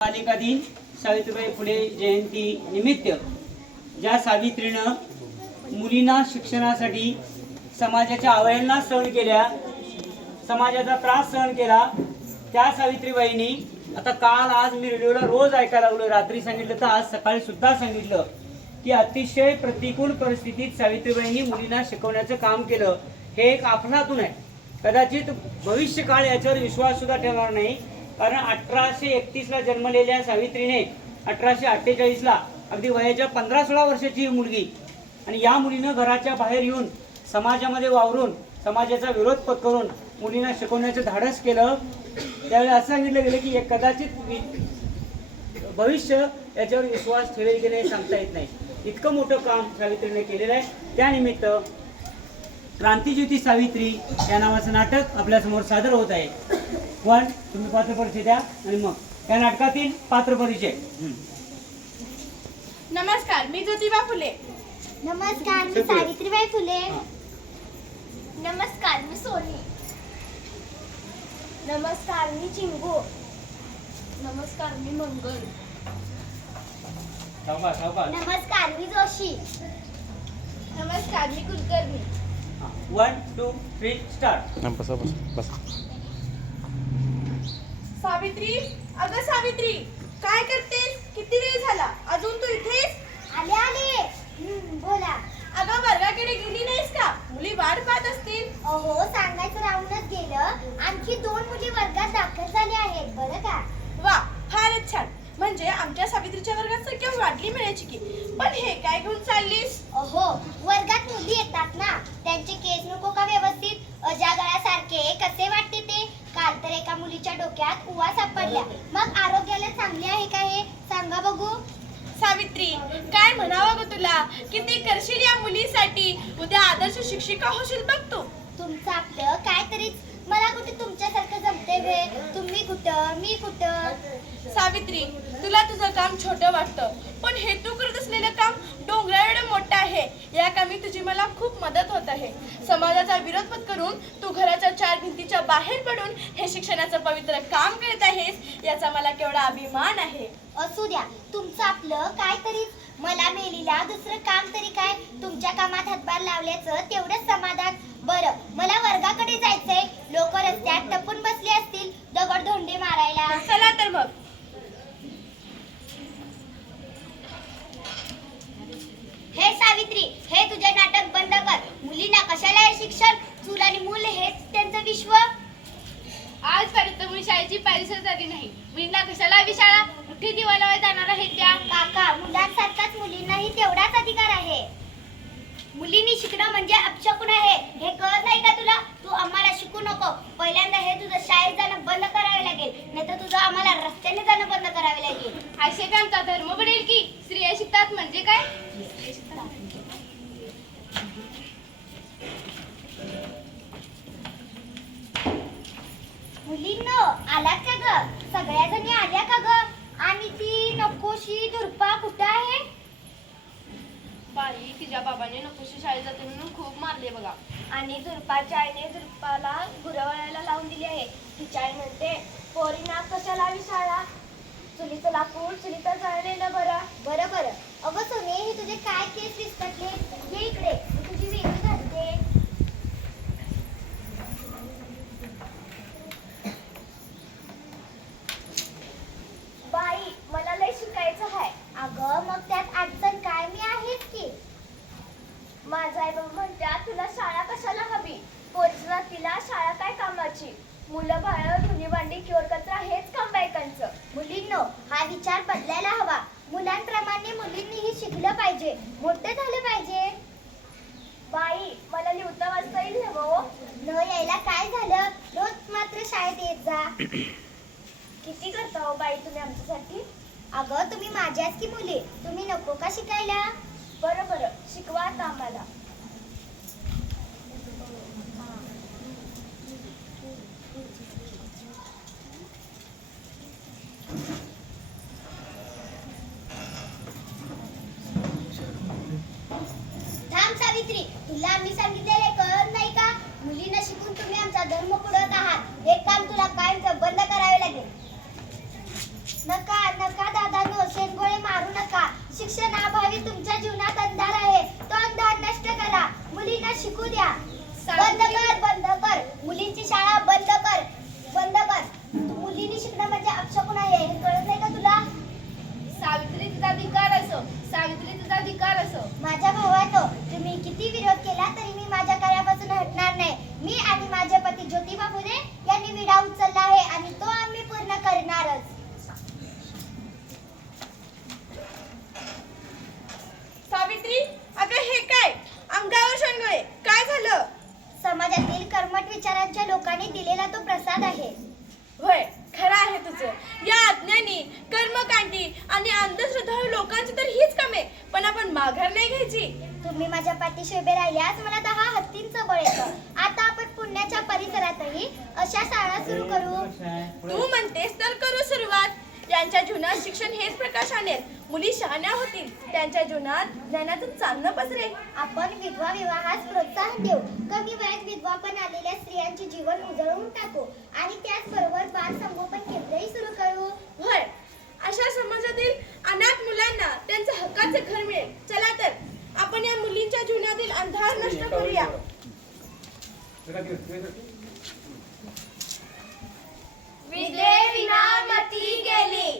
बालिका दिन सावित्रीबाई फुले जयंती निमित्त ज्या सावित्रीनं मुलींना शिक्षणासाठी समाजाच्या अवहेलना सहन केल्या, समाजाचा त्रास सहन केला, त्या सावित्रीबाईंनी आता काल आज मी रेडिओला रोज ऐकायला लागलो, रात्री सांगितलं तर आज सकाळी सुद्धा सांगितलं की अतिशय प्रतिकूल परिस्थितीत सावित्रीबाईंनी मुलींना शिकवण्याचं काम केलं. हे एक अफलातून आहे. कदाचित भविष्यकाळ याच्यावर विश्वास सुद्धा ठेवणार नाही. कारण 1831ला जन्मलेल्या सावित्रीने 1848ला अगदी वयाच्या 15-16 वर्षाची ही मुलगी, आणि या मुलीनं घराच्या बाहेर येऊन समाजामध्ये वावरून समाजाचा विरोध पत्करून मुलींना शिकवण्याचं धाडस केलं. त्यावेळी असं सांगितलं गेलं की कदाचित भविष्य याच्यावर विश्वास ठेवेल की नाही सांगता येत नाही. इतकं मोठं काम सावित्रीने केलेलं आहे. त्यानिमित्त क्रांतिज्योती सावित्री या नावाचं नाटक आपल्यासमोर सादर होत आहे. पण तुम्ही पात्र परिचय द्या आणि मग या नाटकातील पात्र परिचय. नमस्कार, मी ज्योतिबा फुले. नमस्कार, मी सावित्रीबाई फुले. नमस्कार, मी सोनी. नमस्कार, मी चिंगू. नमस्कार, मी मंगल. नमस्कार, मी जोशी. नमस्कार, मी कुलकर्णी. 1 2 3 स्टार्ट. बस. सावित्री, अगं सावित्री, काय करतेस? किती वेळ झाला अजून तू इथेच? आले. बोला. अगं वर्गाकडे गेली नाहीस का? मुली वाट पाहत असतील. अहो, सांगायचं राहूनच गेलं. आणखी 2 मुली वर्गात दाखल झाल्या आहेत बरं का. वा, फारच छान. म्हणजे आमच्या सावित्रीच्या वर्गात संख्या वाढली मिळायची की. पण हे काय घेऊन चाललीस? अहो, वर्गात मुली येतात ना, त्यांचे केस नको का व्यवस्थित अजागळासारखे कसे वाटते ते? काल तर एका मुलीच्या डोक्यात उवा सापडल्या. मग आरोग्याला चांगले आहे का हे सांगा बघू. सावित्री, काय म्हणावं ग तुला? किती करशील या मुलीसाठी? उद्या आदर्श शिक्षिका होशील बघ तू. तुमचं आपलं काहीतरीच. मला कुठे तुमच्यासारखं जमते वे? तुम्ही कुठं, मी कुठं. सावित्री, तुला तुझं काम छोटं वाटतं, पण हे तू करत असलेलं काम डोंगराएवढं मोठं आहे. या कामी तुझी मला खूप मदत होत आहे. समाजाचा विरोध पत्करून तू घराच्या 4 भिंतीच्या बाहेर पडून हे शिक्षणाचं पवित्र काम करत आहेस, याचा मला केवढा अभिमान आहे. असू द्या, तुमचं आपलं काहीतरीच. मला मेलीला दुसरं काम तरी काय? तुमच्या कामात हातभार लावल्याचं तेवढंच समाधान. बरं, मला वर्गाकडे जायचंय. लोक रस्त्यात टपून बसले असतील दगडधोंडे मारायला. चला तर मग. हे सावित्री, हे तुझे नाटक बंद कर. मुलींना कशाला हे शिक्षण? चूल आणि मूल हेच त्यांचं विश्व. आजपर्यंत मुली शाळेची पायरी झाली नाही. मुलींना कशाला विशाळा कुठे दिवाला जाणार आहे त्या? काका, मुलांसारखाच मुलींनाही तेवढाच अधिकार आहे. मुलींनी शिकणं म्हणजे अपशकुन आहे. हे कळत नाही का तुला? तू आम्हाला शिकू नको. पहिल्यांदा हे तुझं शाळेत जाणं बंद करावे लागेल, नाहीतर तुझं आम्हाला रस्त्याने जाणं बंद करावे लागेल. असे काय आमचा धर्म बनेल की स्त्रिया शिकतात म्हणजे काय? मुलींनो, आलात का ग? सगळ्या जणी आल्या का ग? आणि ती नकोशी दुर्पा कुठं आहे? बाई, तिच्या बाबाने नकोशी शाळेत जाते म्हणून खूप मारले बघा. आणि दुर्पाच्या आईने दुर्पाला गुरवळायला लावून दिली आहे. तिच्या आई म्हणते, पोरींना कशाला विशाळा? चुलीचं लाकूड चुलीत जाळलेलं बरं. बरं. अगं सोने, हे तुझे काय केस विस्कटले? ये इकडे, तुझी वेगळी घालते. बाई, मला लय शिकायचं आहे. अगं, मग त्यात अडचण काय? मी आहेच की. माझा आई बाबा म्हणतात, तुला शाळा कशाला हवी? पोरीच्या तिला शाळा काय कामाची? मुलं बाळ धुनी भांडी चोर कचरा हेच काम बायकांचं. मुलींनो, हा विचार बदलायला हवा. मुलांप्रमाणे मुलींनीही शिकलं पाहिजे, मोठं झालं पाहिजे. बाई, मला लिहिता वाचता येईल हो? न यायला काय झालं? रोज मात्र शाळेत येत जा. किती करता हो बाई तुम्ही आमच्यासाठी? अगं, तुम्ही माझ्याच की मुली. तुम्ही नको का शिकायला? बरं, शिकवा आता आम्हाला. थांब सावित्री, तुला आम्ही सांगितलेले कळत नाही का? मुलींना शिकून तुम्ही आमचा धर्म पुढत आहात. हे काम तुला कायमचं बंद करावे लागेल. नका शिक्षणाअभावी तुमच्या जीवनात अंधार आहे, तो अंधार नष्ट करा. मुलींना शिकू द्या. बंद कर. मुलींची शाळा बंद कर. मुलींनी शिकणं म्हणजे अपशकुन आहे, हे कळत नाही का तुला? सावित्री तुझा अधिकार असो. माझ्या भावानो, तुम्ही किती विरोध केला तरी मी माझ्या कार्यापासून हटणार नाही. मी आणि माझे पती ज्योतिबा फुले यांनी विडा उचलला आहे आणि तो आम्ही पूर्ण करणारच. सावित्री, अगं हे काय? अंगावर शणगळे, काय झालं? समाजातील कर्मठ विचारांच्या लोकांनी दिलेला तो प्रसाद आहे. होय, खरं आहे तुझं. या अज्ञानी, कर्मकांडी आणि अंधश्रद्धाळू लोकांची तर हीच कामे, पण आपण माघार नाही घ्यायची. तुम्ही माझ्या पाठीशी उभे राहिल्यास मला 10 हत्तींचं बळ येतं. आता आपण पुण्याच्या परिसरातही अशा शाळा सुरू करू. तू म्हणतेस तर करू सुरुवात. त्यांच्या जीवनात शिक्षण हेच प्रकाश आणेल. मुली शहाण्या होतील, त्यांच्या जीवनात ज्ञानाचं चांदणं पसरेल. आपण विधवा विवाहास प्रोत्साहन देऊ. कमी वयात विधवापण आलेल्या स्त्रियांचे जीवन उजळवून टाकू आणि त्याचबरोबर बाल संगोपन केंद्रही सुरू करू. होय, अशा समाजातील अनाथ मुलांना त्यांचं हक्काचे घर मिळेल. चला तर आपण या मुलींच्या जीवनातील अंधार नष्ट करूया. विद्ये विना मती गेली.